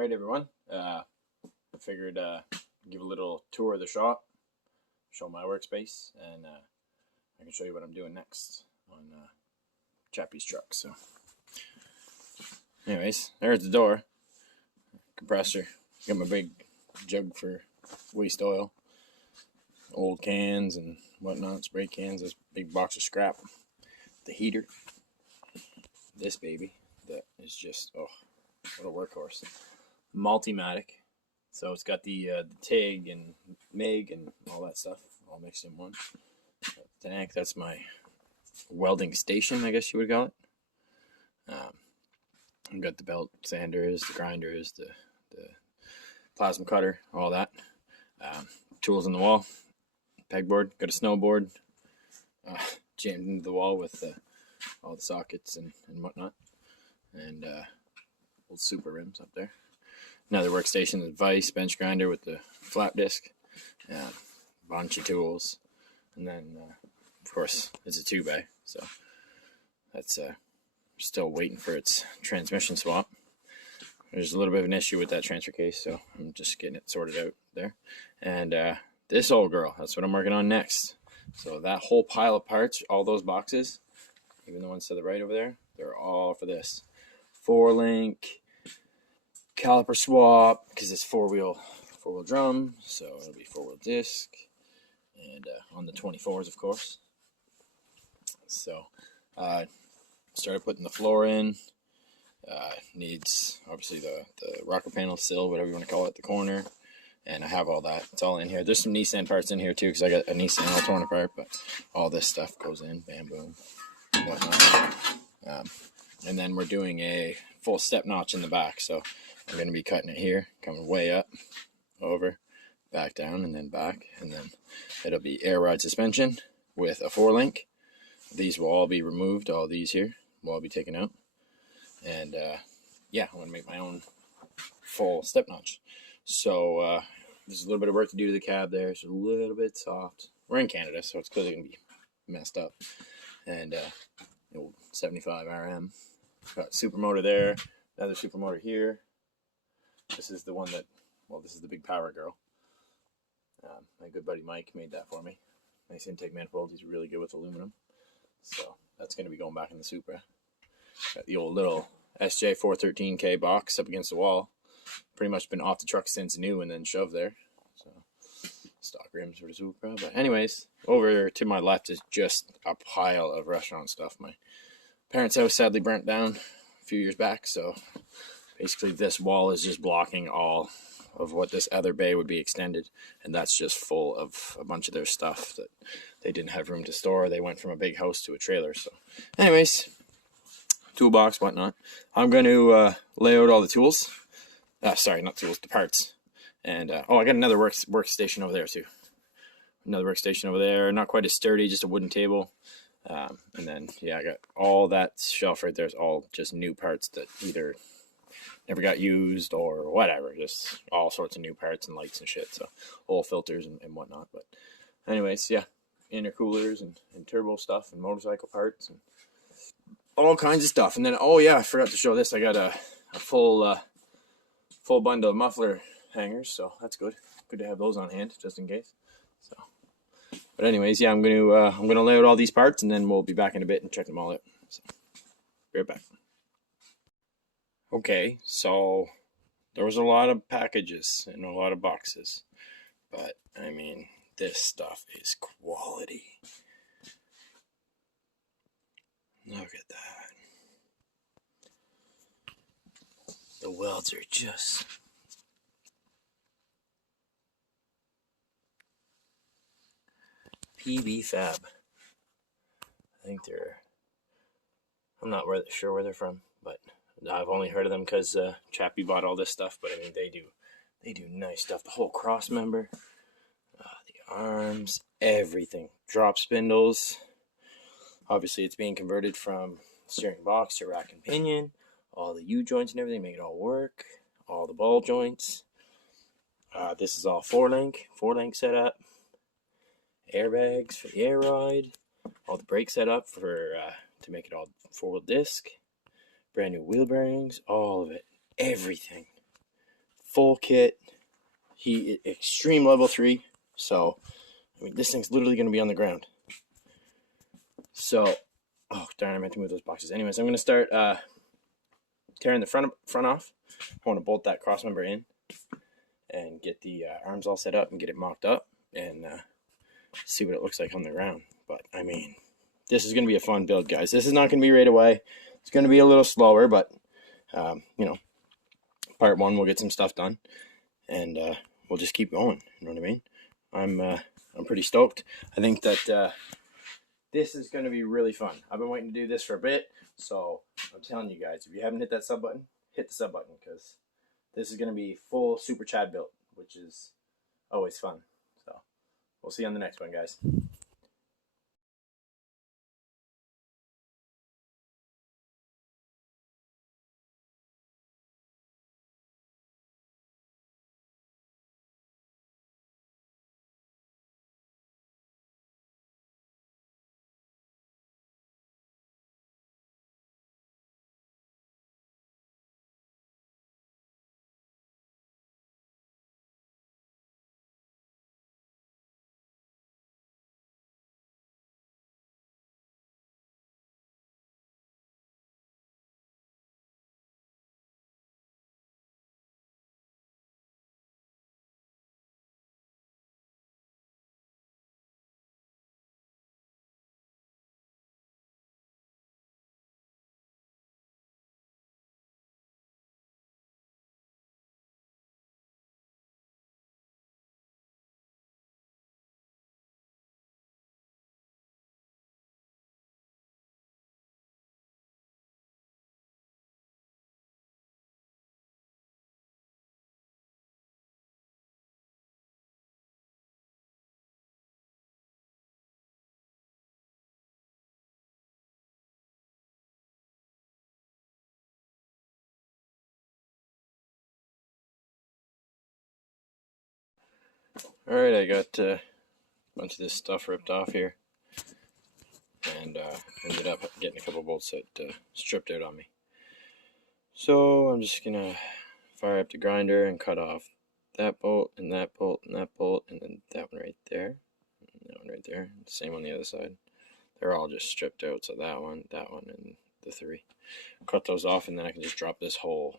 Alright everyone, I figured give a little tour of the shop, show my workspace, and I can show you what I'm doing next on Chappy's truck. So anyways, there's the door, compressor, got my big jug for waste oil, old cans and whatnot, spray cans, this big box of scrap, the heater, this baby that is just, oh, what a workhorse. Multimatic, so it's got the TIG and MIG and all that stuff all mixed in one. Tank, that's my welding station, I guess you would call it. I've got the belt sanders, the grinders, the plasma cutter, all that. Tools on the wall, pegboard, got a snowboard jammed into the wall with all the sockets and whatnot, and old super rims up there. Another workstation, the vise bench grinder with the flat disc, bunch of tools, and then of course it's a 2-bay, so that's still waiting for its transmission swap. There's a little bit of an issue with that transfer case, so I'm just getting it sorted out there. And this old girl, that's what I'm working on next. So that whole pile of parts, all those boxes, even the ones to the right over there, they're all for this 4-link caliper swap, because it's four-wheel drum, so it'll be 4-wheel disc, and on the 24s, of course. So started putting the floor in. Needs obviously the rocker panel sill, whatever you want to call it, the corner, and I have all that. It's all in here. There's some Nissan parts in here too, because I got a Nissan all torn apart, but all this stuff goes in, bamboo and whatnot. And then we're doing a full step notch in the back, so I'm going to be cutting it here, coming way up, over, back down, and then back, and then it'll be air ride suspension with a 4-link. These will all be removed, all these here will all be taken out, and yeah, I want to make my own full step notch. So there's a little bit of work to do to the cab there. It's a little bit soft. We're in Canada, so it's clearly going to be messed up. And old 75 RM. Got super motor there, another super motor here. This is the one that, well, this is the big power girl. My good buddy Mike made that for me. Nice intake manifold. He's really good with aluminum. So that's going to be going back in the Supra. Got the old little SJ 413K box up against the wall. Pretty much been off the truck since new and then shoved there. So stock rims for the Supra. But anyways, over to my left is just a pile of restaurant stuff. My parents' house sadly burnt down a few years back, so basically this wall is just blocking all of what this other bay would be extended, and that's just full of a bunch of their stuff that they didn't have room to store. They went from a big house to a trailer. So anyways, toolbox, whatnot. I'm going to lay out all the tools. Sorry, not tools, the parts. And oh, I got another workstation over there too. Another workstation over there, not quite as sturdy, just a wooden table. And then, yeah, I got all that shelf right there is all just new parts that either never got used or whatever. Just all sorts of new parts and lights and shit. So, oil filters and whatnot. But anyways, yeah, intercoolers and turbo stuff and motorcycle parts and all kinds of stuff. And then, oh yeah, I forgot to show this. I got a full bundle of muffler hangers, so that's good. Good to have those on hand just in case. So, but anyways, yeah, I'm gonna lay out all these parts, and then we'll be back in a bit and check them all out. So, be right back. Okay, so there was a lot of packages and a lot of boxes, but I mean, this stuff is quality. Look at that. The welds are just PBFAB. I think I'm not sure where they're from, but I've only heard of them because Chappy bought all this stuff. But I mean, they do nice stuff. The whole cross member, the arms, everything. Drop spindles. Obviously, it's being converted from steering box to rack and pinion. All the U-joints and everything, make it all work. All the ball joints. This is all 4-link setup. Airbags for the air ride. All the brake setup for to make it all 4-wheel disc. Brand new wheel bearings. All of it. Everything. full kit, extreme level 3. So I mean, this thing's literally going to be on the ground. So, oh darn, I meant to move those boxes. Anyways, I'm going to start tearing the front off. I want to bolt that cross member in and get the arms all set up and get it mocked up and see what it looks like on the ground. But I mean, this is going to be a fun build, guys. This is not going to be right away. It's going to be a little slower, but you know, part 1 we'll get some stuff done, and we'll just keep going. You know what I mean? I'm pretty stoked. I think that this is going to be really fun. I've been waiting to do this for a bit, so I'm telling you guys, if you haven't hit that sub button, hit the sub button, because this is going to be full Super Chad build, which is always fun. So we'll see you on the next one, guys. Alright, I got a bunch of this stuff ripped off here, and ended up getting a couple bolts that stripped out on me. So I'm just going to fire up the grinder and cut off that bolt, and that bolt, and that bolt, and then that one right there, and that one right there, same on the other side. They're all just stripped out, so that one, and the 3. Cut those off, and then I can just drop this whole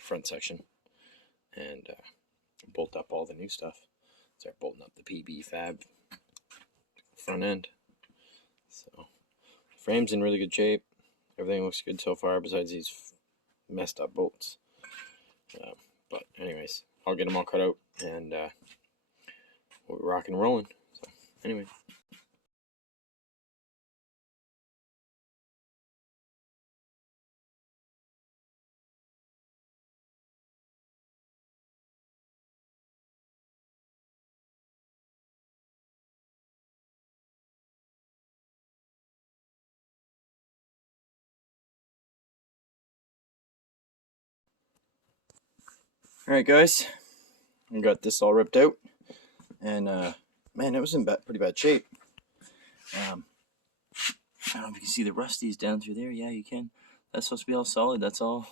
front section and bolt up all the new stuff. Start bolting up the PBFAB front end. So, frame's in really good shape. Everything looks good so far, besides these messed up bolts. But anyways, I'll get them all cut out, and we'll be rocking and rolling. So, anyway. Alright guys, I got this all ripped out, and man, it was in pretty bad shape. I don't know if you can see the rusties down through there. Yeah, you can. That's supposed to be all solid. That's all.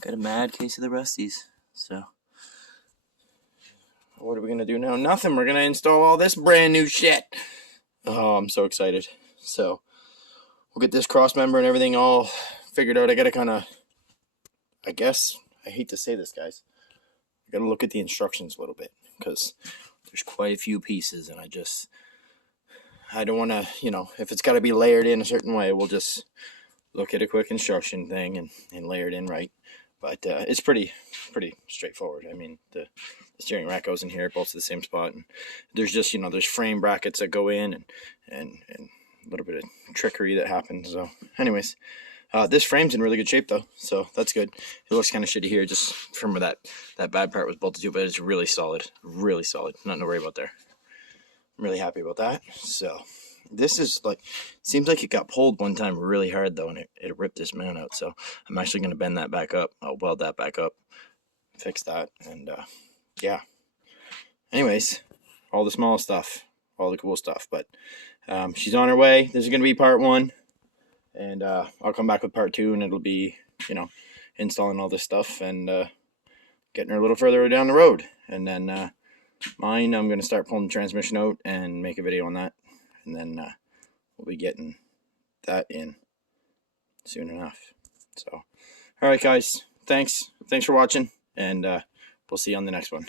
Got a mad case of the rusties. So, what are we gonna do now? Nothing. We're gonna install all this brand new shit. Oh, I'm so excited. So, we'll get this cross member and everything all figured out. I gotta kind of, I guess, I hate to say this, guys, I gotta look at the instructions a little bit, because there's quite a few pieces, and I don't want to, you know, if it's got to be layered in a certain way, we'll just look at a quick instruction thing and layer it in right. But it's pretty straightforward. I mean, the steering rack goes in here, it bolts to the same spot, and there's just, you know, there's frame brackets that go in, and a little bit of trickery that happens. So anyways, this frame's in really good shape though, so that's good. It looks kind of shitty here just from where that bad part was bolted to, but it's really solid, nothing to worry about there. I'm really happy about that. So this is like, seems like it got pulled one time really hard though, and it ripped this mount out. So I'm actually going to bend that back up. I'll weld that back up, fix that, and yeah. Anyways, all the small stuff, all the cool stuff. But she's on her way. This is going to be part 1, and I'll come back with part 2, and it'll be, you know, installing all this stuff and getting her a little further down the road. And then mine, I'm going to start pulling the transmission out and make a video on that. And then we'll be getting that in soon enough. So, all right, guys. Thanks for watching, and we'll see you on the next one.